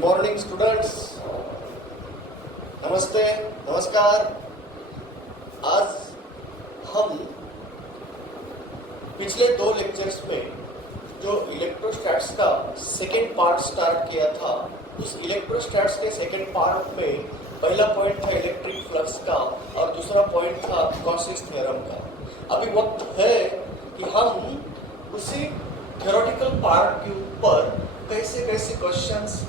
Morning students, नमस्ते, नमस्कार। आज हम पिछले 2 लेक्चर्स में जो इलेक्ट्रोस्टैट्स का सेकेंड पार्ट स्टार्ट किया था, उस इलेक्ट्रोस्टैट्स के सेकेंड पार्ट में पहला पॉइंट था इलेक्ट्रिक फ्लक्स का और दूसरा पॉइंट था गॉसिस थ्योरम का। अभी वक्त है कि हम उसी थ्योरेटिकल पार्ट के ऊपर कैसे कैसे क्वेश्चंस,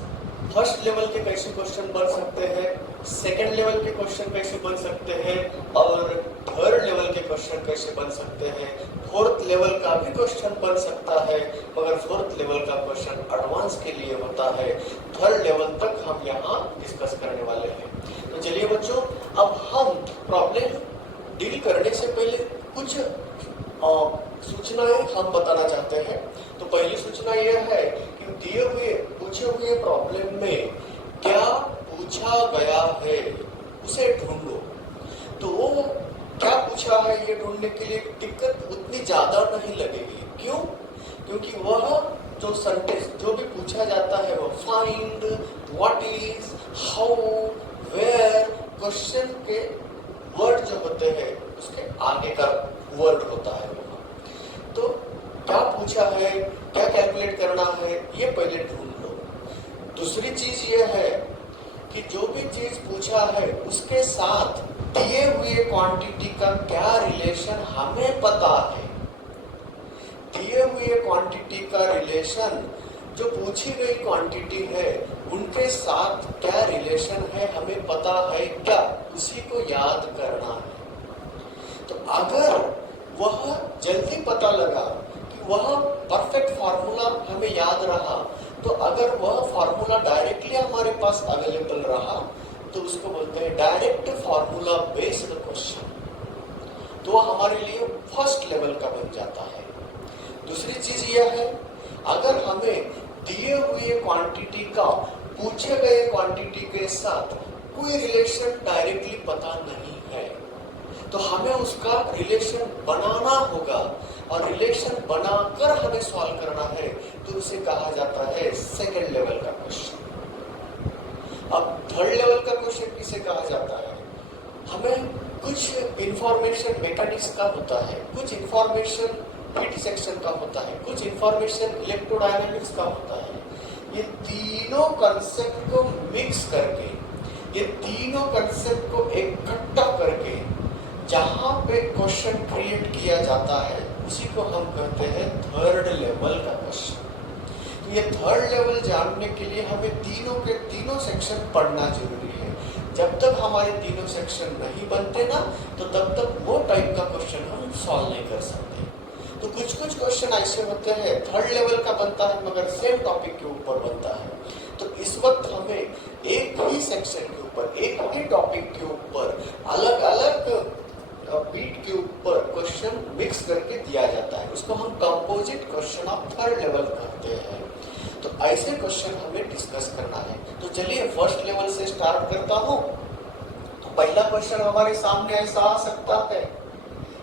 फर्स्ट लेवल के कैसे क्वेश्चन बन सकते हैं, सेकंड लेवल के क्वेश्चन कैसे बन सकते हैं और थर्ड लेवल के क्वेश्चन कैसे बन सकते हैं। फोर्थ लेवल का भी क्वेश्चन बन सकता है, मगर फोर्थ लेवल का क्वेश्चन एडवांस के लिए होता है। थर्ड लेवल तक हम यहाँ डिस्कस करने वाले हैं। तो चलिए बच्चों, अब हम प्रॉब्लम डील करने से पहले कुछ सूचनाएं हम बताना चाहते हैं। तो पहली सूचना यह है कि दिए हुए पूछे हुए प्रॉब्लम में क्या पूछा गया है उसे ढूंढो। तो वो क्या पूछा है ये ढूंढने के लिए दिक्कत उतनी ज्यादा नहीं लगेगी। क्यों? क्योंकि वह जो सेंटेंस जो भी पूछा जाता है वो find, what is, how, where, question के वर्ड जो होते हैं उसके आगे का वर्ड होता है। तो क्या पूछा है, क्या कैलकुलेट करना है, ये पहले ढूंढ लो। दूसरी चीज ये है कि जो भी चीज पूछा है उसके साथ दिए हुए क्वांटिटी का क्या रिलेशन हमें पता है। दिए हुए क्वांटिटी का रिलेशन, जो पूछी गई क्वांटिटी है उनके साथ क्या रिलेशन है हमें पता है क्या, उसी को याद करना है। तो अगर वह जल्दी पता लगा कि वह परफेक्ट फार्मूला हमें याद रहा, तो अगर वह फार्मूला डायरेक्टली हमारे पास अवेलेबल रहा तो उसको बोलते हैं डायरेक्ट फार्मूला बेस्ड क्वेश्चन। तो हमारे लिए फर्स्ट लेवल का बन जाता है। दूसरी चीज यह है, अगर हमें दिए हुए क्वांटिटी का पूछे गए क्वांटिटी के साथ कोई रिलेशन डायरेक्टली पता नहीं है तो हमें उसका रिलेशन बनाना होगा, और रिलेशन बनाकर हमें सॉल्व करना है तो उसे कहा जाता है सेकेंड लेवल का क्वेश्चन। अब थर्ड लेवल का क्वेश्चन किसे कहा जाता है? हमें कुछ इंफॉर्मेशन मैकेनिक्स का होता है, कुछ इंफॉर्मेशन हीट सेक्शन का होता है, कुछ इंफॉर्मेशन इलेक्ट्रोडायनेमिक्स का होता है। ये तीनों कंसेप्ट को मिक्स करके, ये तीनों कंसेप्ट को इकट्ठा करके जहां पे क्वेश्चन क्रिएट किया जाता है उसी को हम कहते हैं थर्ड लेवल का क्वेश्चन। तो ये थर्ड लेवल जानने के लिए हमें तीनों के तीनों सेक्शन पढ़ना जरूरी है। जब तक हमारे तीनों सेक्शन नहीं बनते ना, तो तब तक वो टाइप का क्वेश्चन हम सॉल्व नहीं कर सकते। तो कुछ कुछ क्वेश्चन ऐसे होते हैं थर्ड लेवल का बनता है मगर सेम टॉपिक के ऊपर बनता है। तो इस वक्त हमें एक ही सेक्शन के ऊपर, एक ही टॉपिक के ऊपर अलग अलग बीट के ऊपर क्वेश्चन मिक्स करके दिया जाता है। उसको हम composite question of third level कहते हैं। तो ऐसे क्वेश्चन हमें डिस्कस करना है। तो चलिए फर्स्ट लेवल से स्टार्ट करता हूँ। तो पहला क्वेश्चन हमारे सामने ऐसा आ सकता है,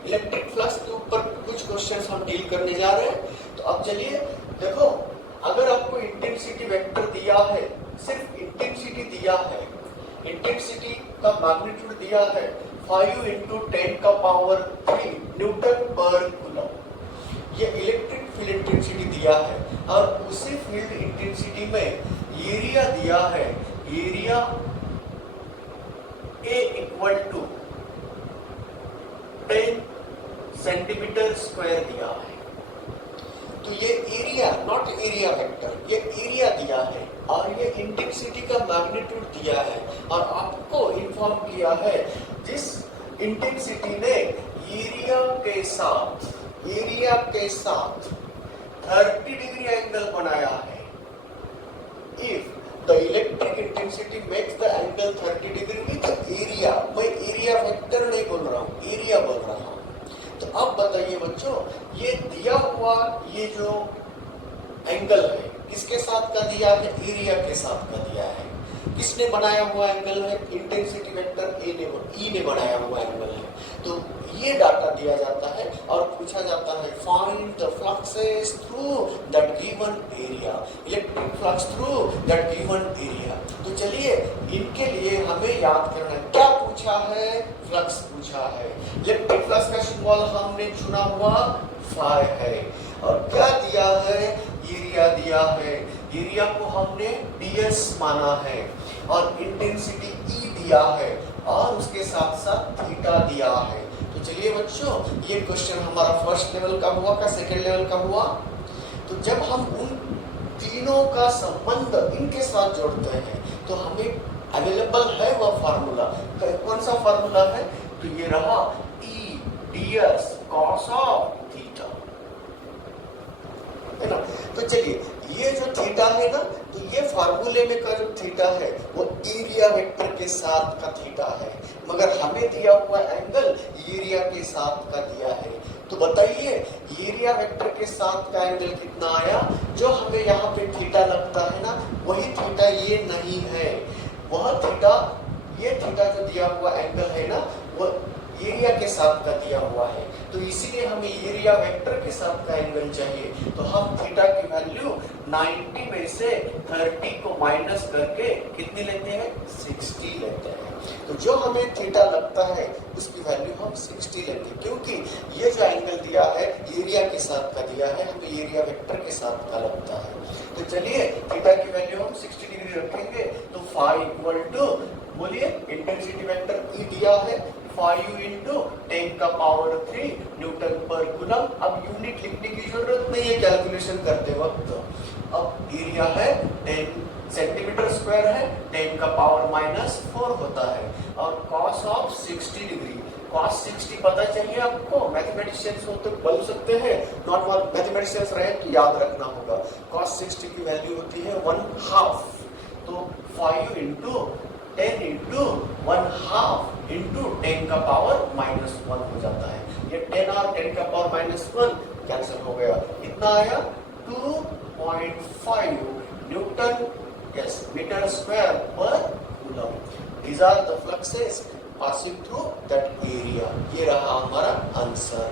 इलेक्ट्रिक फ्लक्स के ऊपर कुछ क्वेश्चन हम डील करने जा रहे हैं। तो अब चलिए देखो, अगर आपको इंटेंसिटी वेक्टर दिया है, सिर्फ इंटेंसिटी दिया है, इंटेंसिटी का मैग्नीट्यूड दिया है 5 × 10⁻³ न्यूटन पर कूलम, ये इलेक्ट्रिक फील्ड इंटेंसिटी दिया है। और उसी फील्ड इंटेंसिटी में एरिया दिया है, एरिया A = 10 सेंटीमीटर स्क्वायर दिया है। तो ये एरिया, नॉट एरिया वेक्टर, ये एरिया दिया है और ये इंटेंसिटी का मैग्नीट्यूड दिया है। और आपको इन्फॉर्म किया है जिस इंटेंसिटी ने एरिया के साथ 30 डिग्री एंगल बनाया है, if the electric intensity makes the angle 30 degree with area, मैं एरिया वेक्टर नहीं बोल रहा हूँ, एरिया बोल रहा हूँ। तो अब बताइए बच्चों, ये दिया हुआ ये जो एंगल है किसके साथ का दिया है? एरिया के साथ का दिया है। किसने बनाया हुआ एंगल है? इंटेंसिटी वेक्टर ई ने बनाया हुआ एंगल है। तो ये डाटा दिया जाता है और पूछा जाता है find the fluxes through that given area. Electric flux through that given area. तो चलिए इनके लिए हमें याद करना है क्या पूछा है, फ्लक्स पूछा है। इलेक्ट्रिक फ्लक्स का सिंबल हमने चुना हुआ फाई है और क्या दिया है, एरिया दिया है। एरिया को हमने ds माना है और इंटेंसिटी E दिया है और उसके साथ साथ थीटा दिया है। तो चलिए बच्चों ये क्वेश्चन हमारा फर्स्ट लेवल का हुआ का सेकंड लेवल का हुआ। तो जब हम उन तीनों का संबंध इनके साथ जोड़ते हैं तो हमें अवेलेबल है वह फार्मूला। कौन सा फार्मूला है, तो ये रहा E ds cos of theta, है ना। तो चलिए ये जो थीटा है ना, तो ये फार्मूले में का जो थीटा है वो एरिया वेक्टर के साथ का थीटा है, मगर हमें दिया हुआ एंगल एरिया के साथ का दिया है। तो बताइए एरिया वेक्टर के साथ का एंगल कितना आया, जो हमें यहाँ पे थीटा लगता है ना वही थीटा ये नहीं है, वह थीटा, ये थीटा जो दिया हुआ एंगल है ना वो एरिया के साथ का दिया हुआ है। तो इसीलिए हमें एरिया वेक्टर के साथ का एंगल चाहिए। तो हम थीटा की वैल्यू 90 में से 30 को माइनस करके कितनी लेते हैं, 60 लेते हैं। तो जो हमें थीटा लगता है उसकी वैल्यू हम 60 लेंगे, क्योंकि ये जो एंगल दिया है एरिया के साथ का दिया है, हमें एरिया वेक्टर के साथ का लगता है। तो चलिए थीटा की वैल्यू हम 60 डिग्री रखेंगे। तो फाई इक्वल टू, बोलिए इंटेंसिटी वेक्टर E दिया है 5 इंटू 10 का पावर 3 न्यूटन पर कूलम। अब यूनिट लिखने की जरूरत नहीं है कैलकुलेशन करते वक्त। अब एरिया है 10 सेंटीमीटर स्क्वायर है, 10 का पावर -4 होता है और cos ऑफ 60 डिग्री, cos 60 पता चाहिए आपको, मैथमेटिशियंस हो तो बोल सकते हैं, नॉट मैथमेटिशियंस रहे तो याद रखना होगा। cos 60 की वैल्यू होती है 1/2। तो 5 इंटू 10 इंटू 1/2 इंटू 10 का पावर -1 हो जाता है। ये 10 और 10 का पावर -1 कैंसिल हो गया, इतना आया 2.5 न्यूटन मीटर स्क्वायर पर coulomb. These are the fluxes passing through that area। ये रहा हमारा आंसर।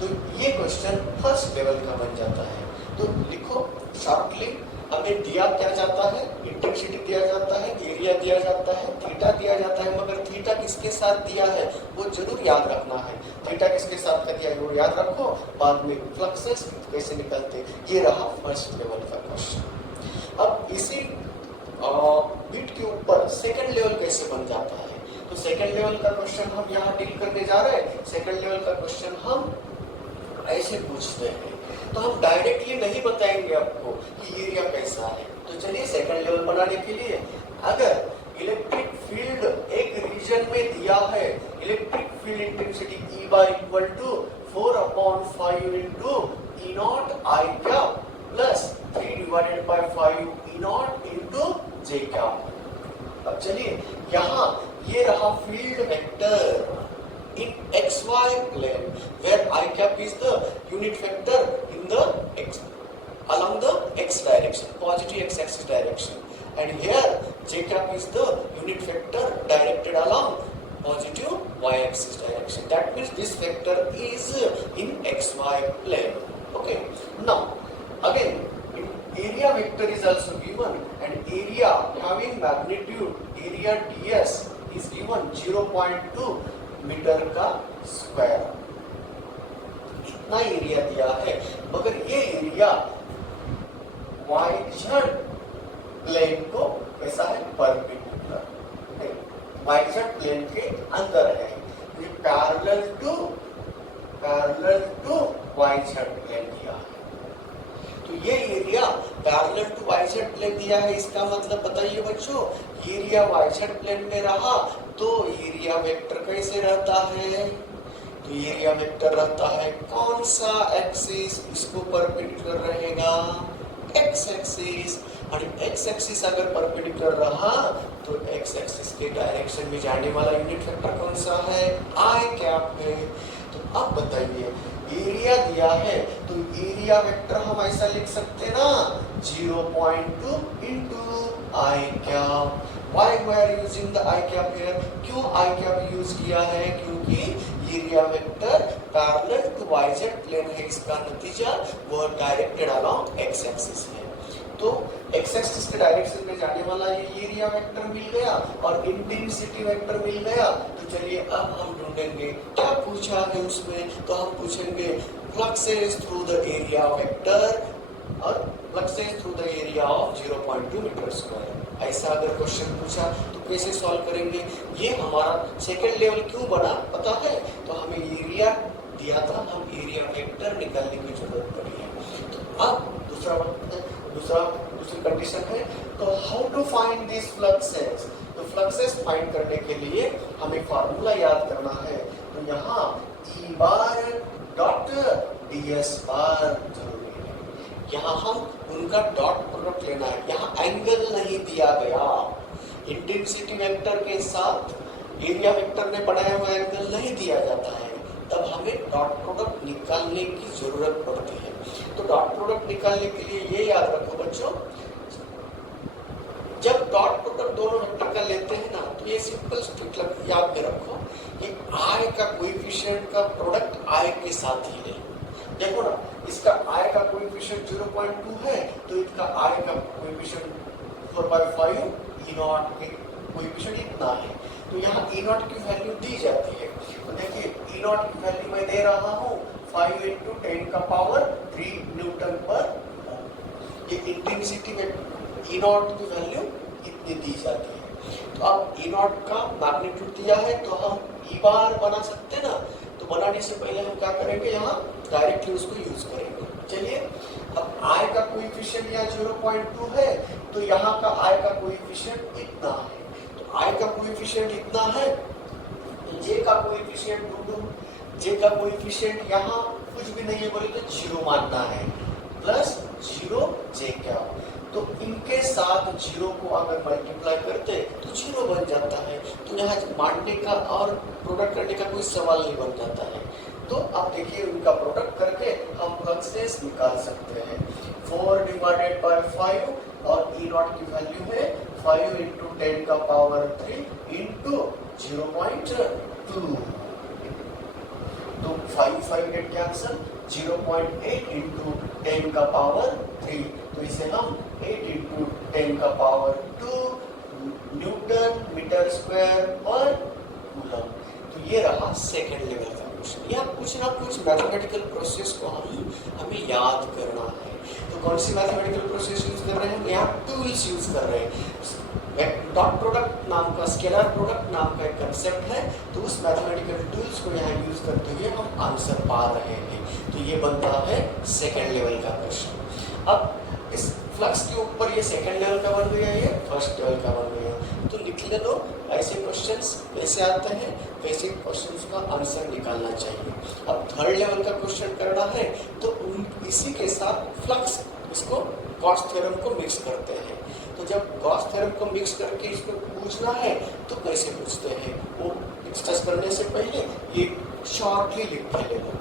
तो ये क्वेश्चन फर्स्ट लेवल का बन जाता है। तो लिखो शॉर्टली, हमें दिया क्या जाता है, इंटेंसिटी दिया जाता है, एरिया दिया जाता है, थीटा दिया जाता है, मगर थीटा किसके साथ दिया है वो जरूर याद रखना है। थीटा किसके साथ का दिया है वो याद रखो, बाद में फ्लक्सेस कैसे निकलते। ये रहा फर्स्ट लेवल का क्वेश्चन। अब इसी बिट के ऊपर सेकंड लेवल कैसे बन जाता है, तो सेकंड लेवल का क्वेश्चन हम यहाँ डील करने जा रहे हैं। सेकंड लेवल का क्वेश्चन हम ऐसे पूछते हैं, तो हम डायरेक्टली नहीं बताएंगे आपको कि एरिया कैसा है। तो चलिए सेकंड लेवल बनाने के लिए, अगर इलेक्ट्रिक फील्ड एक रीजन में दिया है, electric field intensity E bar equal to 4/5 into E naught I cap plus 3 divided by 5 E naught into J cap. अब चलिए यहाँ ये रहा field vector in xy plane where I cap is the unit vector in the x along the x direction, positive x axis direction, and here j cap is the unit vector directed along positive y axis direction. That means this vector is in xy plane. Okay, now again area vector is also given and area having magnitude area ds is given 0.2 metre का square. इतना area दिया है, मगर ये area YZ plane को कैसा है, perpendicular, YZ plane के अंदर है, ये पैरेलल टू YZ प्लेन दिया है। तो ये area parallel to YZ plane दिया है, इसका मतलब बताइए बच्चों, एरिया YZ प्लेन में रहा तो एरिया वेक्टर कैसे रहता है, तो एरिया वेक्टर रहता है कौन सा एक्सिस, इसको परपेंडिकुलर रहेगा x एक्सिस, और x एक्सिस अगर परपेंडिकुलर रहा तो x एक्सिस के डायरेक्शन में जाने वाला यूनिट वेक्टर कौन सा है, I कैप है। तो अब बताइए एरिया दिया है तो एरिया वेक्टर हम ऐसा लिख सकते ना 0.2 into I cap. Why we are using the I cap here? क्यों I cap यूज किया है, क्योंकि area vector parallel to YZ plane है, इसका नतीजा वो डायरेक्टेड अलोंग x एक्सिस है। तो एक्स एक्सिस के डायरेक्शन में जाने वाला ये एरिया वेक्टर मिल गया और इंटेंसिटी वेक्टर मिल गया। तो चलिए अब हम ढूंढेंगे क्या पूछा है उसमें, तो हम पूछेंगे fluxes through the area vector और fluxes through the area of 0.2 metre square. ऐसा अगर क्वेश्चन पूछा तो कैसे सॉल्व करेंगे। ये हमारा सेकंड लेवल क्यों बना पता है, तो हमें एरिया दिया था, हम एरिया वेक्टर निकालने की जरूरत पड़ी है। तो अब दूसरी कंडीशन है, तो how to find this fluxes. तो फ्लक्सेस फाइंड करने के लिए हमें फार्मूला याद करना है। तो यहाँ ई बार डॉट डी एस बार जरूरी है। यहाँ हम उनका डॉट प्रोडक्ट लेना है। यहाँ एंगल नहीं दिया गया, इंटेंसिटी वेक्टर के साथ एरिया वेक्टर ने बनाया हुआ एंगल नहीं दिया जाता है, तब हमें डॉट प्रोडक्ट निकालने की जरूरत पड़ती है। तो डॉट प्रोडक्ट निकालने के लिए ये याद रखो बच्चों, जब डॉट प्रोडक्ट दोनों वेक्टर का लेते हैं ना, तो ये सिंपल स्ट्रिक्ट याद में रखो कि आय का कोएफिशिएंट का प्रोडक्ट आय के साथ ही ले। देखो ना, इसका आय का कोएफिशिएंट 0.2 है, तो इसका आय का कोएफिशिएंट 4/5 ई नॉट के कोएफिशिएंट इतना है। तो यहाँ ई नॉट की वैल्यू दी जाती है। तो देखिए ई नॉट की वैल्यू मैं दे रहा हूँ 5 × 10⁻³ न्यूटन पर। ये इंटेंसिटी में ई नॉट की वैल्यू इतनी दी जाती है। तो अब ई नॉट का मैग्नीट्यूड दिया है, तो हम ई बार बना सकते हैं ना। तो बनाने से पहले हम क्या करेंगे, यहाँ डायरेक्टली उसको यूज करेंगे। चलिए, अब आय का कोएफिशिएंट यहाँ 0.2 है, तो यहाँ का आय का कोएफिशिएंट इतना है। तो आय का कोएफिशिएंट इतना है, जे का कोएफिशिएंट ढूंढो। जे का कोएफिशिएंट यहाँ कुछ भी नहीं है बोले तो 0 मानना है, प्लस 0 जे क्या। तो इनके साथ 0 को अगर मल्टीप्लाई करते तो 0 बन जाता है। तो यहाँ मानने का और प्रोडक्ट करने का कोई सवाल नहीं बन जाता है। तो अब देखिए, उनका प्रोडक्ट करके हम फ्लक्सेस निकाल सकते हैं। 4/5 और ई नॉट की वैल्यू है 5 × 10⁻³ × 0.2। तो 5 गेट कैंसल, 0.8 × 10⁻³ तो इसे हम 8 × 10⁻² न्यूटन मीटर स्क्वायर पर कूलम। तो ये रहा सेकंड लेवल का क्वेश्चन। या कुछ ना कुछ मैथमेटिकल प्रोसेस को हमें याद करना है। तो कौन सी मैथमेटिकल प्रोसेस यूज कर रहे हैं, यहाँ टूल्स यूज कर रहे हैं। डॉट प्रोडक्ट नाम का, स्केलर प्रोडक्ट नाम का एक कंसेप्ट है, तो उस मैथमेटिकल टूल्स को यहाँ यूज करते हुए हम आंसर पा रहे हैं। तो ये बनता है सेकंड लेवल का क्वेश्चन। अब इस फ्लक्स के ऊपर ये सेकंड लेवल का बन गया, ये फर्स्ट लेवल का बन गया। तो लिख ले दो, ऐसे क्वेश्चंस कैसे आते हैं, वैसे क्वेश्चंस का आंसर निकालना चाहिए। अब थर्ड लेवल का क्वेश्चन करना है, तो इसी के साथ फ्लक्स, इसको गॉस थ्योरम को मिक्स करते हैं। तो जब गॉस थ्योरम को मिक्स करके इसको पूछना है तो कैसे पूछते हैं, वो डिस्कस करने से पहले ये शॉर्टली लिख के ले लो।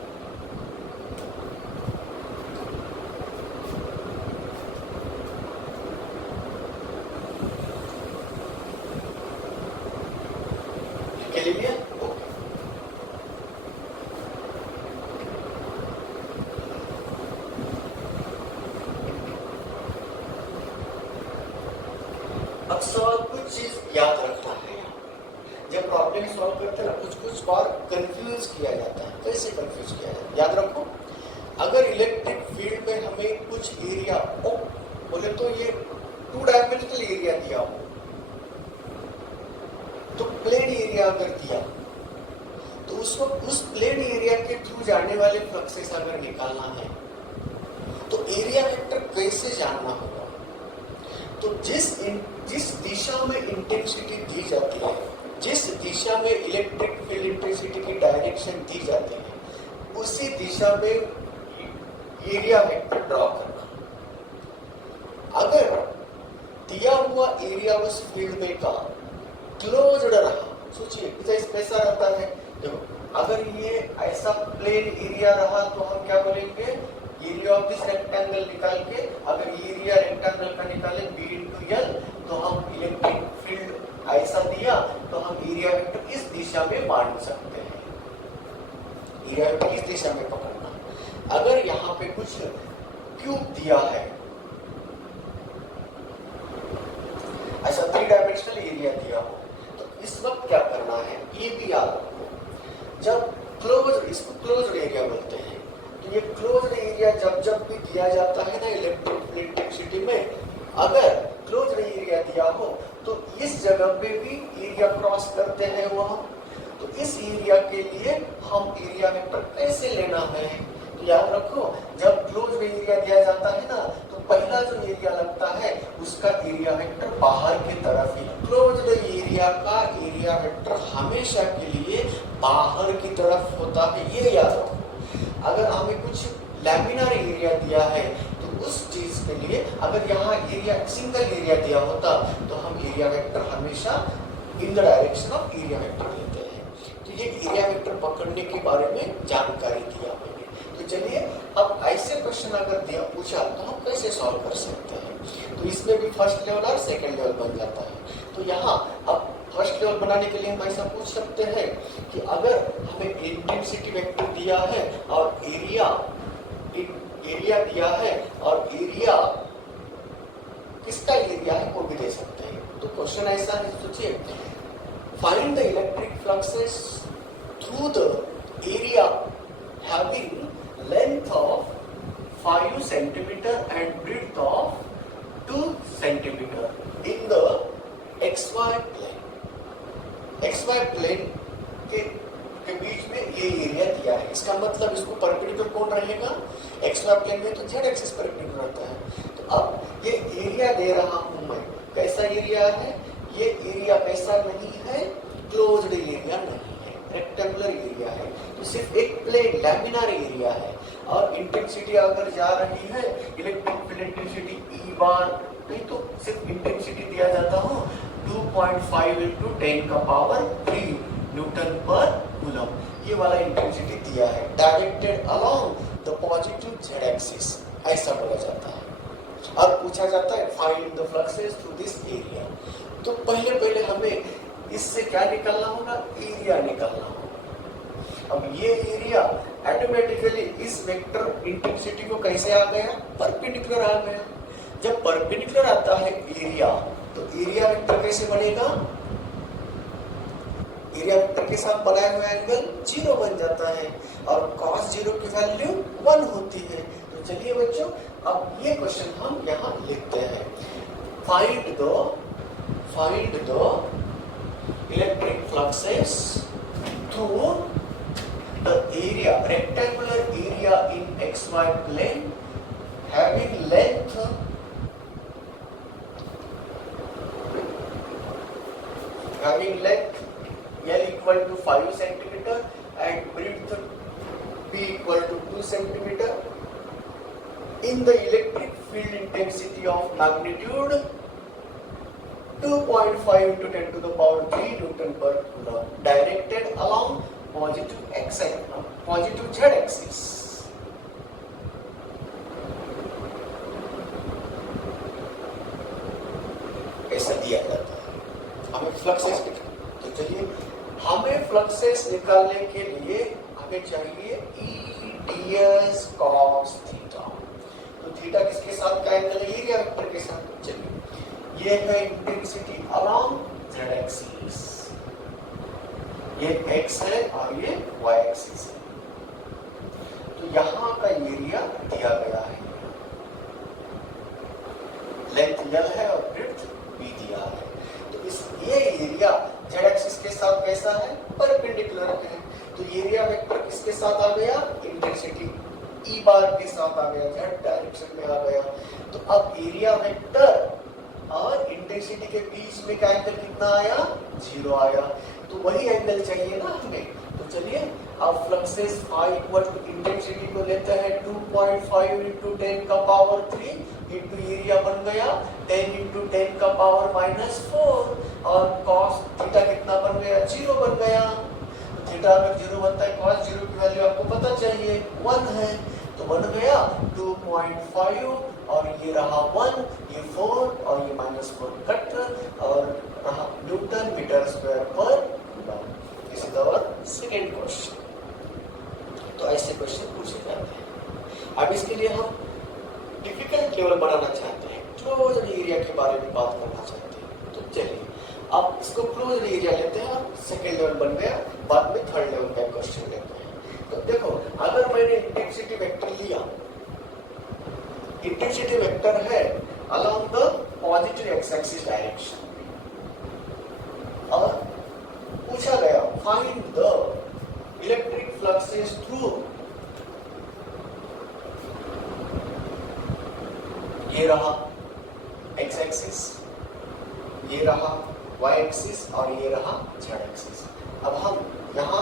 अब सवाल कुछ चीज याद रखना है। जब प्रॉब्लम सॉल्व करते हैं ना, कुछ बार कंफ्यूज किया जाता है। कैसे कंफ्यूज किया जाता है, याद रखो। अगर इलेक्ट्रिक फील्ड में हमें कुछ एरिया बोले तो ये 2 डायमेंशनल एरिया दिया हो, तो प्लेन एरिया अगर दिया तो उसको उस प्लेन एरिया के थ्रू जाने वाले फ्लक्सेस अगर निकालना है तो एरिया वेक्टर कैसे जानना होगा। तो जिस दिशा में इंटेंसिटी दी जाती है, जिस दिशा में इलेक्ट्रिक फील्ड इंटेंसिटी की डायरेक्शन दी जाती है, उसी दिशा में एरिया वेक्टर ड्रॉ करना। अगर दिया हुआ एरिया उस फील्ड में का क्लोज्ड रहा, सोचिए कैसा रहता है। देखो, अगर ये ऐसा प्लेन एरिया रहा तो हम क्या बोलेंगे, एरिया ऑफ दिस रेक्टेंगल निकाल के, अगर एरिया रेक्टेंगल का निकाले b × l, तो हम इलेक्ट्रिक फील्ड ऐसा दिया तो हम एरिया वेक्टर इस दिशा में मान सकते हैं। एरिया वेक्टर इस दिशा में पकड़ना। अगर यहाँ पे कुछ क्यूब दिया है डायमेंशनल एरिया दिया हो तो इस वक्त क्या करना है ये भी याद रखो। जब क्लोज, इसको क्लोज्ड एरिया बोलते हैं, तो ये क्लोज्ड एरिया जब जब भी दिया जाता है ना इलेक्ट्रिक इंटेंसिटी में, अगर क्लोज्ड एरिया दिया हो तो इस जगह पे भी एरिया क्रॉस करते हैं वह, तो इस एरिया के लिए हम एरिया वेक्टर कैसे लेना है, तो याद रखो जब क्लोज्ड एरिया दिया जाता है ना तो पहला जो एरिया लगता है उसका एरिया वेक्टर बाहर की तरफ ही, क्लोज्ड एरिया का एरिया वेक्टर हमेशा के लिए बाहर की तरफ होता है, ये याद रखो। अगर हमें कुछ लैमिनार एरिया दिया है तो उस चीज के लिए अगर यहाँ एरिया सिंगल एरिया दिया होता तो हम एरिया वेक्टर हमेशा in the direction of area vector लेते हैं। तो ये एरिया वेक्टर पकड़ने के बारे में जानकारी दिया मैंने। तो चलिए अब ऐसे क्वेश्चन अगर दिया पूछा तो हम कैसे सॉल्व कर सकते हैं, तो इसमें भी फर्स्ट लेवल और सेकेंड लेवल बन जाता है। तो यहाँ अब फर्स्ट लेवल बनाने के लिए हम ऐसा पूछ सकते हैं कि अगर हमें इंटेंसिटी वेक्टर दिया है और एरिया दिया है और एरिया किसका एरिया है वो भी दे सकते हैं। तो क्वेश्चन ऐसा है, सोचिए, find the electric fluxes through the area having length of 5 centimetre and breadth of 2 centimetre in the XY plane. XY plane के बीच में ये एरिया दिया है, इसका मतलब इसको परपेंडिकुलर कौन रहेगा, XY प्लेन में तो Z एक्सिस परपेंडिकुलर रहता है। तो अब ये एरिया दे रहा हूं मैं, कैसा एरिया है, ये एरिया कैसा नहीं है, क्लोज्ड एरिया नहीं है, रेक्टेंगुलर एरिया है, तो सिर्फ एक प्लेन लैमिनार एरिया है। और इंटेंसिटी अगर जा रही है इलेक्ट्रिक फील्ड इंटेंसिटी E बार, नहीं तो सिर्फ इंटेंसिटी दिया जाता हो 2.5 × 10⁻³ न्यूटन पर कूलम, ये वाला इंटेंसिटी दिया है, directed along the positive Z axis, ऐसा बोला जाता है। अब पूछा जाता है find the fluxes through this area. तो पहले हमें इससे क्या निकालना होगा, एरिया निकालना होगा। अब ये एरिया ऑटोमेटिकली इस वेक्टर इंटेंसिटी को कैसे आ गया, परपेंडिकुलर आ गया। जब परपेंडिकुलर आता है एरिया तो एरिया वेक्टर कैसे बनेगा, एरिया वेक्टर के साथ बनाया हुआ एंगल 0 बन जाता है और cos 0 की वैल्यू 1 होती है। तो चलिए बच्चों अब ये क्वेश्चन हम यहाँ लिखते हैं, find the electric fluxes through the area, rectangular area in XY plane having length L equal to 5 centimeter and breadth B equal to 2 centimeter in the electric field intensity of magnitude 2.5 × 10⁻³ Newton per coulomb directed along positive Z axis। ऐसा दिया जाता है, हमें fluxes तो चलिए हमें fluxes निकालने के लिए हमें चाहिए EDS cos थीटा। तो थीटा किसके साथ का एंगल है, एरिया वेक्टर के साथ। चलिए ये है इंटेंसिटी अलोंग Z एक्सिस, ये X है और ये Y एक्सिस है। तो यहाँ का एरिया दिया गया है, लेंथ L है और ब्रेड्थ B दिया है। तो इस ये एरिया Z एक्सिस के साथ कैसा है, परपेंडिकुलर है। तो एरिया वेक्टर किसके साथ आ गया, इंटेंसिटी E बार के साथ आ गया, Z डायरेक्शन में आ गया। तो अब एरिया वेक्टर और इंटेंसिटी के बीच में का एंगल कितना आया, 0 आया। तो वही एंगल चाहिए ना हमें। तो चलिए अब fluxes phi equal to intensity को लेते हैं 2.5 × 10⁻³ इंटू एरिया बन गया 10 × 10⁻⁻4 और cos थीटा कितना बन गया, 0 बन गया। तो थीटा अगर 0 बनता है cos 0 की वैल्यू आपको पता चाहिए 1 है, तो बन गया 2.5 और ये रहा 1, ये 4 और ये -4 कट और रहा न्यूटन मीटर स्क्वायर पर coulomb. This is our second question. तो ऐसे क्वेश्चन पूछे जाते हैं। अब इसके लिए हम डिफिकल्ट लेवल बनाना चाहते हैं, क्लोज्ड एरिया के बारे में बात करना चाहते हैं। तो चलिए आप इसको क्लोज एरिया लेते हैं और सेकेंड लेवल बन गया, बाद में थर्ड लेवल का क्वेश्चन लेते हैं। तो देखो अगर मैंने इंटेंसिटी वेक्टर लिया, इंटेंसिटी वेक्टर है along the positive x axis direction, और पूछा गया find the electric fluxes through, ये रहा एक्स एक्सिस, ये रहा y एक्सिस और ये रहा z एक्सिस। अब हम यहां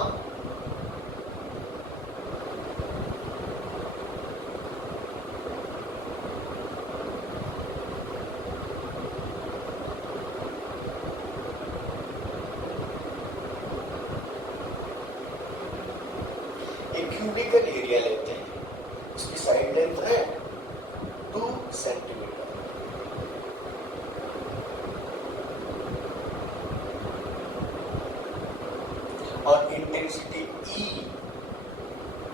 एक क्यूबिकल एरिया लेते हैं, उसकी साइड लेंथ है 2 सेंटीमीटर, और इंटेंसिटी E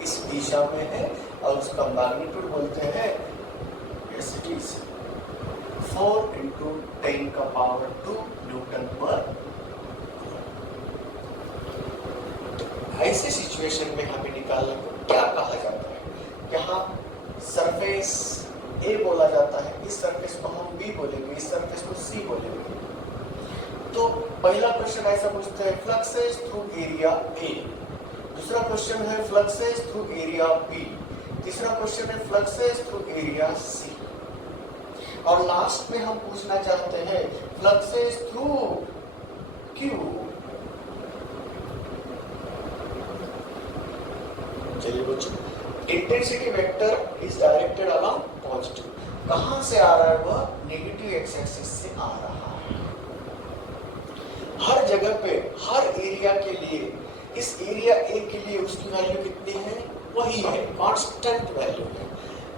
इस दिशा में है और उसका मैग्नीट्यूड बोलते हैं इट इज 4 into 10⁻²² न्यूटन पर। ऐसे सिचुएशन में हमें निकालने को क्या कहा जाता है, यहाँ सरफेस A बोला जाता है, इस सरफेस को हम B बोलेंगे, इस सरफेस को C बोलेंगे। तो पहला क्वेश्चन ऐसा पूछते हैं फ्लक्सेस थ्रू एरिया A, दूसरा क्वेश्चन है फ्लक्सेस थ्रू एरिया B, तीसरा क्वेश्चन है फ्लक्सेस थ्रू एरिया C, और लास्ट में हम पूछना चाहते हैं फ्लक्सेस थ्रू Q। चलिए बच्चों, intensity vector is directed along positive, कहां से आ रहा है वह, नेगेटिव एक्स एक्सिस से आ रहा है। हर जगह पे हर एरिया के लिए, इस एरिया ए के लिए उसकी वैल्यू कितनी है, वही है, कांस्टेंट वैल्यू है।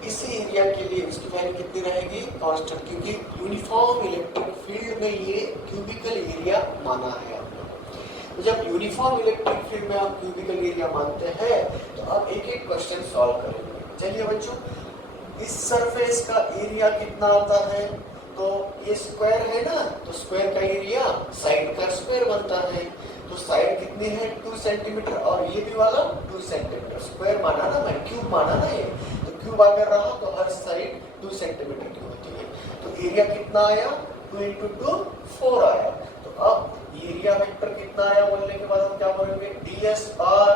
इसी एरिया के लिए उसकी वैल्यू कितनी रहेगी, कांस्टेंट, क्योंकि यूनिफॉर्म इलेक्ट्रिक फील्ड में ये क्यूबिकल एरिया माना है। तो जब यूनिफॉर्म इलेक्ट्रिक फील्ड में आप क्यूबिकल एरिया मानते हैं तो अब एक एक क्वेश्चन सॉल्व करेंगे। चलिए बच्चों, इस सरफेस का एरिया कितना आता है, तो ये स्क्वायर है ना, तो स्क्वायर का एरिया साइड का स्क्वायर बनता है, तो साइड कितनी है 2 सेंटीमीटर, और ये भी वाला 2 सेंटीमीटर, स्क्वायर माना ना, मैं क्यूब माना ना, ये तो क्यूब अगर रहा तो हर साइड 2 सेंटीमीटर की होती है। तो एरिया कितना आया, 2 into 2 4 आया। तो अब एरिया वेक्टर कितना आया बोलने के बाद हम क्या बोलेंगे, ds बार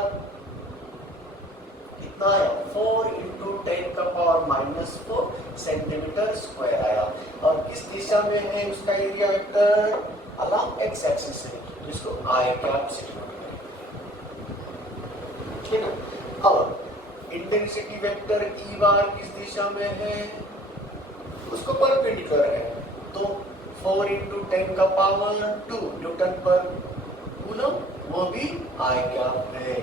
कितना आया, 4 into 10⁻⁻4 सेंटीमीटर स्क्वायर आया। और किस दिशा में है उसका area vector, along x axis है, जिसको आई कैप से डिनोट करेंगे, ठीक है ना। अब इंटेंसिटी वेक्टर ई बार किस दिशा में है, उसको परपेंडिकुलर है, तो 4 into 10⁻² न्यूटन पर कूलम, वो भी आई कैप है।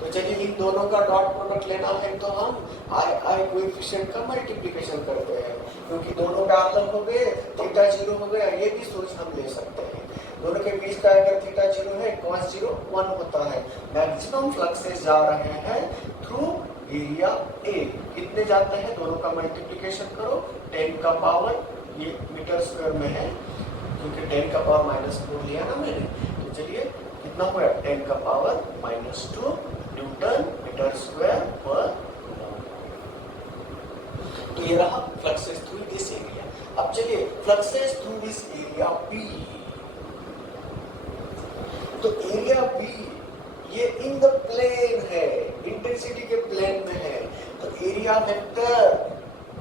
तो चलिए इन दोनों का डॉट प्रोडक्ट लेना है तो हम आई कोएफिशिएंट का मल्टीप्लिकेशन करते हैं, क्योंकि दोनों का अलग हो गए, थीटा 0 हो गया, ये भी सोच हम ले सकते हैं। दोनों के बीच का अगर थीटा 0 है, cos 0 1 होता है। मैक्सिमम फ्लक्सेस जा रहे हैं थ्रू एरिया ए, कितने जाते हैं, दोनों का मल्टीप्लिकेशन करो, 10 का पावर, ये मीटर स्क्वायर में है क्योंकि 10 का पावर -4 लिया ना मैंने, तो चलिए कितना हुआ, 10 का पावर -2 न्यूटन मीटर स्क्वायर पर कूलम। तो ये रहा फ्लक्सेस थ्रू दिस एरिया। अब चलिए fluxes through this area B, तो एरिया बी ये इन द प्लेन है, इंटेंसिटी के प्लेन में है, तो एरिया वेक्टर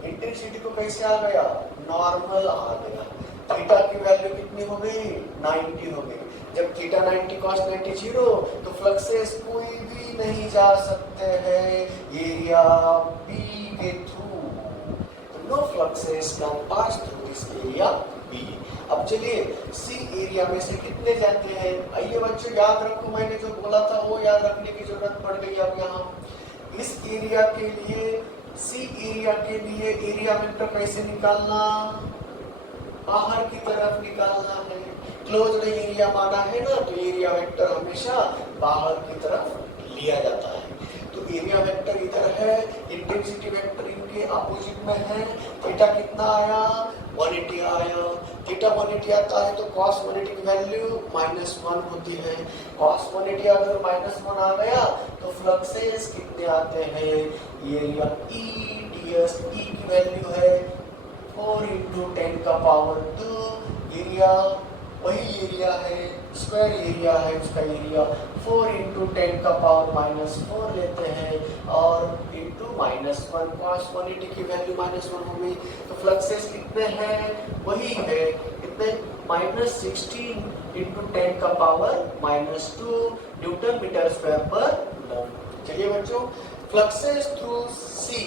इंटेंसिटी को कैसे आ गया, नॉर्मल आ गया। थीटा की वैल्यू कितनी हो गई, 90 हो गई। जब थीटा 90 cos 90 0, तो फ्लक्सेस कोई भी नहीं जा सकते हैं एरिया बी के थ्रू, तो no fluxes can pass through this area B. अब चलिए सी एरिया में से कितने जाते हैं, आइए बच्चों याद रखो, मैंने जो बोला था वो याद रखने की जरूरत पड़ गई। अब यहाँ इस एरिया के लिए, सी एरिया के लिए एरिया वेक्टर कैसे निकालना, बाहर की तरफ निकालना है, क्लोज्ड एरिया माना है ना, तो एरिया वेक्टर हमेशा बाहर की तरफ लिया जाता है। तो एरिया वेक्टर इधर है, इंटेंसिटी वेक्टर इनके अपोजिट में है, थीटा कितना आया 180 आया, थीटा 180 आता है तो cos 180 की वैल्यू -1 होती है। cos 180 अगर -1 आ गया तो फ्लक्सेस कितने आते हैं, एरिया E ds E की वैल्यू है 4 × 10⁻²। एरिया वही एरिया है, स्क्वायर एरिया है, उसका एरिया 4 × 10⁻⁻4 लेते हैं और इंटू -1 cos 180 की वैल्यू -1 हो गई तो फ्लक्सेस कितने हैं, वही है कितने -16 × 10⁻⁻2 न्यूटन मीटर स्क्वायर पर कूलम। चलिए बच्चों, फ्लक्सेस थ्रू सी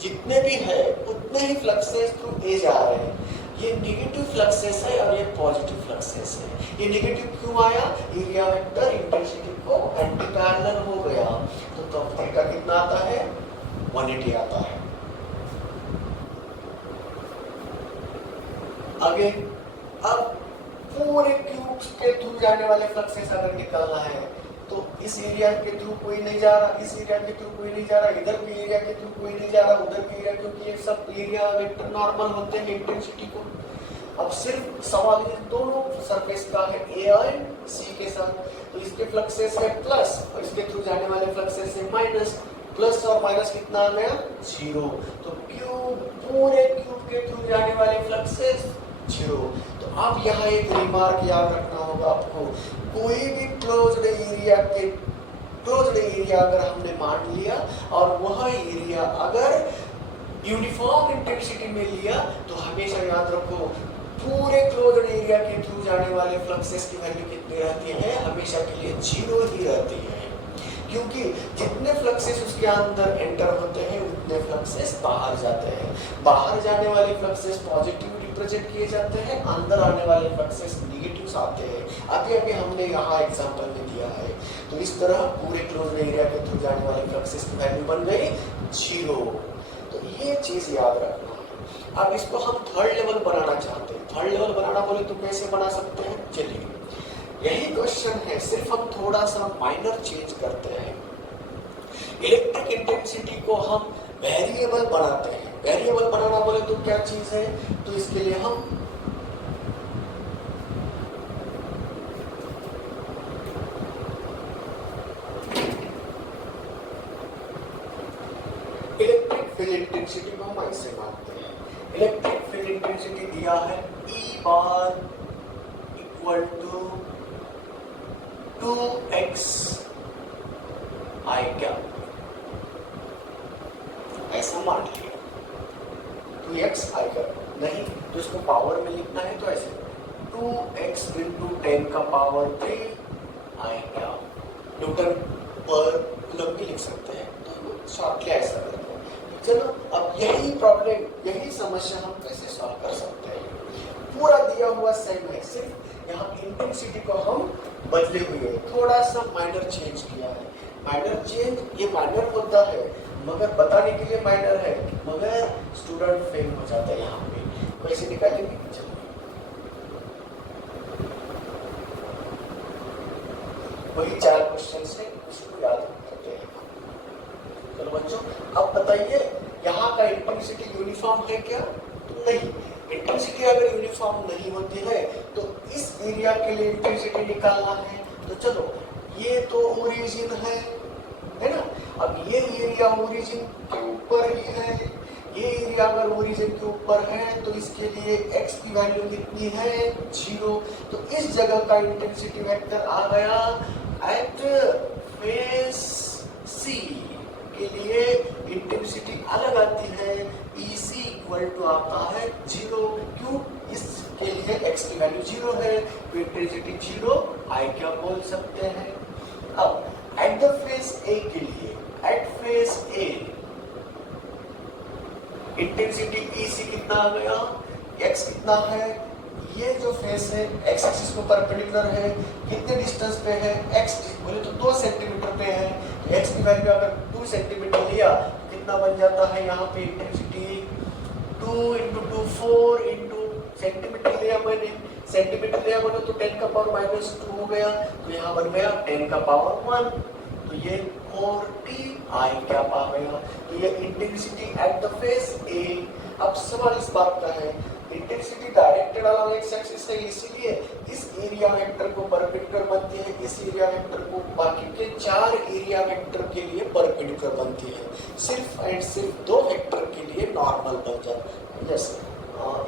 जितने भी है उतने ही फ्लक्सेस थ्रू ए जा रहे हैं। ये नेगेटिव फ्लक्सेस है और ये पॉजिटिव फ्लक्सेस है। ये नेगेटिव क्यों आया, एरिया वेक्टर इंटेंसिटी को एंटी पैरेलल हो गया तो थीटा कितना आता है, 180 आता है। आगे अब पूरे क्यूब के थ्रू जाने वाले फ्लक्सेस अगर निकालना है तो इस एरिया के थ्रू कोई नहीं जा रहा, इस एरिया के थ्रू कोई नहीं जा रहा, इधर के एरिया के थ्रू कोई नहीं जा रहा, उधर के एरिया, क्योंकि ये सब एरिया वेक्टर नॉर्मल होते हैं इंटेंसिटी को। अब सिर्फ सवाल ये दोनों सरफेस का है ए और सी के साथ, तो इसके फ्लक्सेस है प्लस और इसके थ्रू जाने वाले फ्लक्सेस है माइनस। प्लस और माइनस कितना आ गया, 0। तो क्यूब पूरे क्यूब के थ्रू जाने वाले फ्लक्सेस 0। तो अब यहाँ एक रिमार्क याद रखना होगा आपको, कोई भी क्लोज्ड एरिया अगर हमने मान लिया और वह एरिया अगर यूनिफॉर्म इंटेंसिटी में लिया तो हमेशा याद रखो पूरे क्लोज्ड एरिया के थ्रू जाने वाले फ्लक्सेस की वैल्यू कितनी रहती है, हमेशा के लिए 0 ही रहती है, क्योंकि जितने फ्लक्सेस उसके अंदर एंटर होते हैं उतने फ्लक्सेस बाहर जाते हैं। बाहर जाने वाले फ्लक्सेस पॉजिटिव रिप्रेजेंट किए जाते हैं, अंदर आने वाले फ्लक्सेस नेगेटिव आते हैं। अभी हमने यहाँ एग्जांपल में दिया है। तो इस तरह पूरे क्लोज्ड एरिया के थ्रू जाने वाले फ्लक्सेस की वैल्यू बन गई 0। तो ये चीज याद रखना है। अब इसको हम थर्ड लेवल बनाना चाहते हैं। थर्ड लेवल बनाना बोले तो कैसे बना सकते हैं, चलिए यही क्वेश्चन है, सिर्फ हम थोड़ा सा माइनर चेंज करते हैं। इलेक्ट्रिक इंटेंसिटी को हम वेरिएबल बनाते हैं। वेरिएबल बनाना बोले तो क्या चीज है, तो इसके लिए हम इलेक्ट्रिक फील्ड इंटेंसिटी को हम ऐसे मानते हैं। इलेक्ट्रिक फील्ड इंटेंसिटी दिया है E bar equal to 2x I cap, ऐसा मान लिया 2x I कैप। नहीं तो इसको पावर में लिखना है तो ऐसे 2x × 10⁻³ I कैप न्यूटन पर कूलम भी लिख सकते हैं। तो शॉर्टली ऐसा करते हैं। चलो अब यही प्रॉब्लम, यही समस्या हम कैसे सॉल्व कर सकते हैं। पूरा दिया हुआ सेम है, सिर्फ यहाँ इंटेंसिटी को हम बदले हुए थोड़ा सा माइनर चेंज किया है। माइनर चेंज ये माइनर होता है मगर बताने के लिए माइनर है, मगर स्टूडेंट फेल हो जाता है। यहाँ पे कैसे निकालेंगे, चलो वही 4 क्वेश्चन है, उसको याद करते हैं। चलो बच्चों अब बताइए यहाँ का इंटेंसिटी यूनिफॉर्म है क्या, तो नहीं। इंटेंसिटी अगर यूनिफॉर्म नहीं होती है तो इस एरिया के लिए इंटेंसिटी निकालना है। तो चलो ये तो ओरिजिन है ना, अब ये एरिया ओरिजिन के ऊपर ही है। ये एरिया अगर ओरिजिन के ऊपर है तो इसके लिए x की वैल्यू कितनी है, 0। तो इस जगह का इंटेंसिटी वेक्टर आ गया एट फेस C के लिए इंटेंसिटी अलग आती है, EC इक्वल टू आता है 0। क्यों, इसके लिए x की वैल्यू 0 है तो इंटेंसिटी 0 I क्या बोल सकते हैं। अब एट द फेस A के लिए, at face A intensity EC कितना आ गया, x कितना है, ये जो फेस है x एक्सिस को परपेंडिकुलर है, कितने डिस्टेंस पे है, x बोले तो 2 सेंटीमीटर पे है। x की वैल्यू अगर 2 सेंटीमीटर लिया तो कितना बन जाता है, यहाँ पे इंटेंसिटी 2 × 2 4 × सेंटीमीटर लिया मैंने, सेंटीमीटर लिया मैंने तो 10⁻⁻2 हो गया, तो यहाँ बन गया 10⁻1। तो ये 40 I कैप आ गया। तो ये intensity at the face A। अब सवाल इस बात का है intensity directed along x axis है, इसीलिए इस एरिया वेक्टर को परपेंडिकुलर बनती है, इस एरिया वेक्टर को बाकी के 4 एरिया वेक्टर के लिए परपेंडिकुलर बनती है, सिर्फ एंड सिर्फ 2 वेक्टर के लिए नॉर्मल बन जाता है। यस,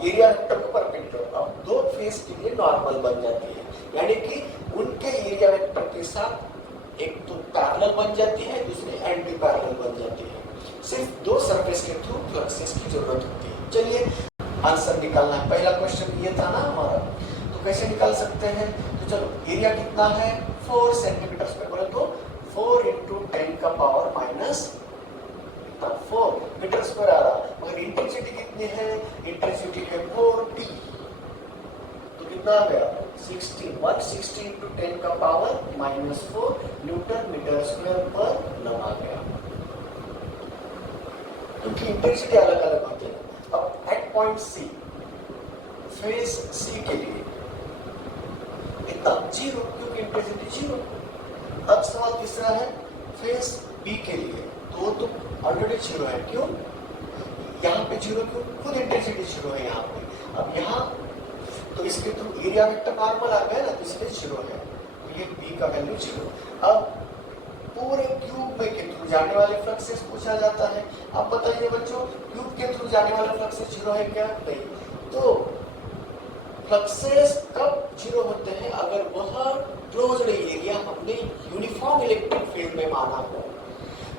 एरिया वेक्टर को परपेंडिकुलर, अब 2 फेस के लिए नॉर्मल बन जाती है, यानी कि उनके एरिया वेक्टर के साथ एक तो पैरेलल बन जाती है, दूसरी एंटी पैरेलल बन जाती है। सिर्फ 2 सरफेस के थ्रू फ्लक्सेस की जरूरत होती है। चलिए आंसर निकालना है। पहला क्वेश्चन ये था ना हमारा, तो कैसे निकाल सकते हैं? तो चलो, एरिया कितना है? 4 सेंटीमीटर स्क्वायर, बोले तो 4 इंटू 10 का पावर माइनस 4 मीटर स्क्वायर आ रहा, मगर इंटेंसिटी कितनी है? इंटेंसिटी है 4T, तो कितना आ गया? 160 इंटू 10 का power minus 4 newton metre square पर लम आ गया, क्योंकि इंटेंसिटी अलग अलग होती है। अब at point C, face C के लिए इतना 0, क्योंकि इंटेंसिटी 0। अब सवाल तीसरा है फेस बी के लिए, तो वो तो ऑलरेडी 0 है, क्यों? यहाँ पे 0 क्यों? खुद इंटेंसिटी 0 है यहाँ पे। अब यहाँ तो इसके थ्रू एरिया वेक्टर नॉर्मल आ गया ना, तो इसलिए 0 है, तो ये बी का वैल्यू 0। अब पूरे क्यूब में के थ्रू जाने वाले फ्लक्सेस पूछा जाता है। अब बताइए बच्चों, क्यूब के थ्रू जाने वाले फ्लक्सेस 0 है क्या? नहीं। तो फ्लक्सेस कब 0 होते हैं? अगर वह क्लोज्ड एरिया हमने यूनिफॉर्म इलेक्ट्रिक फील्ड में माना हो।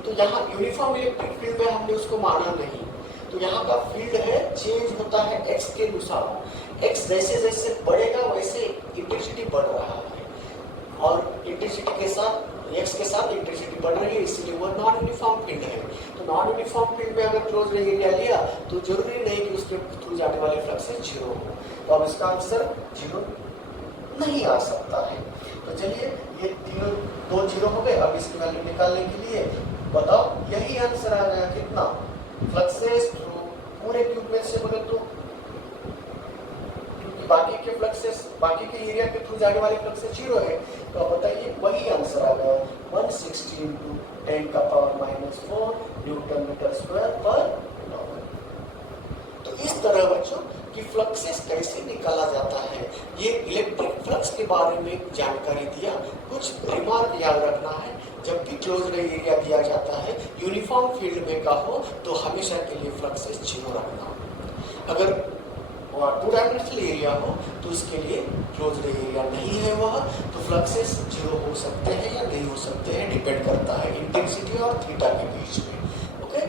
तो यहाँ यूनिफॉर्म इलेक्ट्रिक फील्ड में हमने उसको माना नहीं, तो यहाँ का फील्ड है चेंज होता है एक्स के अनुसार। एक्स जैसे जैसे बढ़ेगा वैसे इंटेंसिटी बढ़ रहा है, और इंटेंसिटी के साथ एक्स के साथ इंटेंसिटी बढ़ रही है, इसलिए वो नॉन यूनिफॉर्म फील्ड है। तो नॉन यूनिफॉर्म फील्ड में अगर क्लोज एरिया लिया तो जरूरी नहीं कि उसके थ्रू जाने वाले फ्लक्सेस 0 हो, तो अब इसका आंसर 0 नहीं आ सकता है। तो चलिए, ये तीनों 2 0 हो गए। अब इसकी वैल्यू निकालने के लिए बताओ, यही आंसर आ गया कितना? फ्लक्सेस थ्रू पूरे क्यूब में से बोले तो, बाकी के फ्लक्सेस, बाकी के एरिया के थ्रू जाने वाले फ्लक्सेस 0 है, तो अब बताइए वही आंसर आ गया 160 इंटू 10 का power minus 4 newton metre square पर आवर। तो इस तरह बच्चों कि फ्लक्सेस कैसे निकाला जाता है, ये इलेक्ट्रिक फ्लक्स के बारे में जानकारी दिया। कुछ रिमार्क याद रखना है, जब भी क्लोज्ड एरिया दिया जाता है यूनिफॉर्म फील्ड में का हो, तो हमेशा के लिए फ्लक्सेस 0 रखना। अगर 2 डायमेंशनल एरिया हो तो उसके लिए क्लोज्ड एरिया नहीं है वह, तो फ्लक्सेस 0 हो सकते हैं या नहीं हो सकते हैं, डिपेंड करता है इंटेंसिटी और थीटा के बीच में। ओके,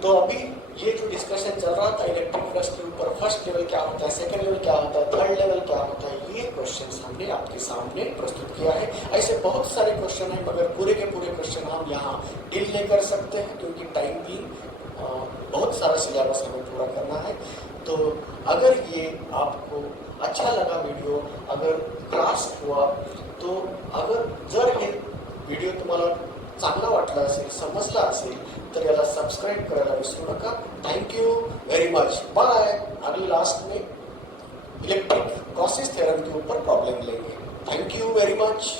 तो अभी ये जो डिस्कशन चल रहा था इलेक्ट्रिक फ्लक्स के ऊपर, फर्स्ट लेवल क्या होता है, सेकंड लेवल क्या होता है, थर्ड लेवल क्या होता है, ये क्वेश्चंस हमने आपके सामने प्रस्तुत किया है। ऐसे बहुत सारे क्वेश्चन हैं, मगर पूरे के पूरे क्वेश्चन हम यहाँ डील नहीं कर सकते हैं, क्योंकि टाइम भी बहुत सारा सिलेबस हमें पूरा करना है। तो अगर ये आपको अच्छा लगा वीडियो, अगर क्लास हुआ, तो अगर जर हे व्हिडिओ तुम्हाला चांगला वाटला असेल, समजला असेल, तर याला सबस्क्राईब करायला विसरू नका। Thank you very much, bye. अगले लास्ट में इलेक्ट्रिक गॉसेस थ्योरम के ऊपर प्रॉब्लम लेंगे। Thank you very much.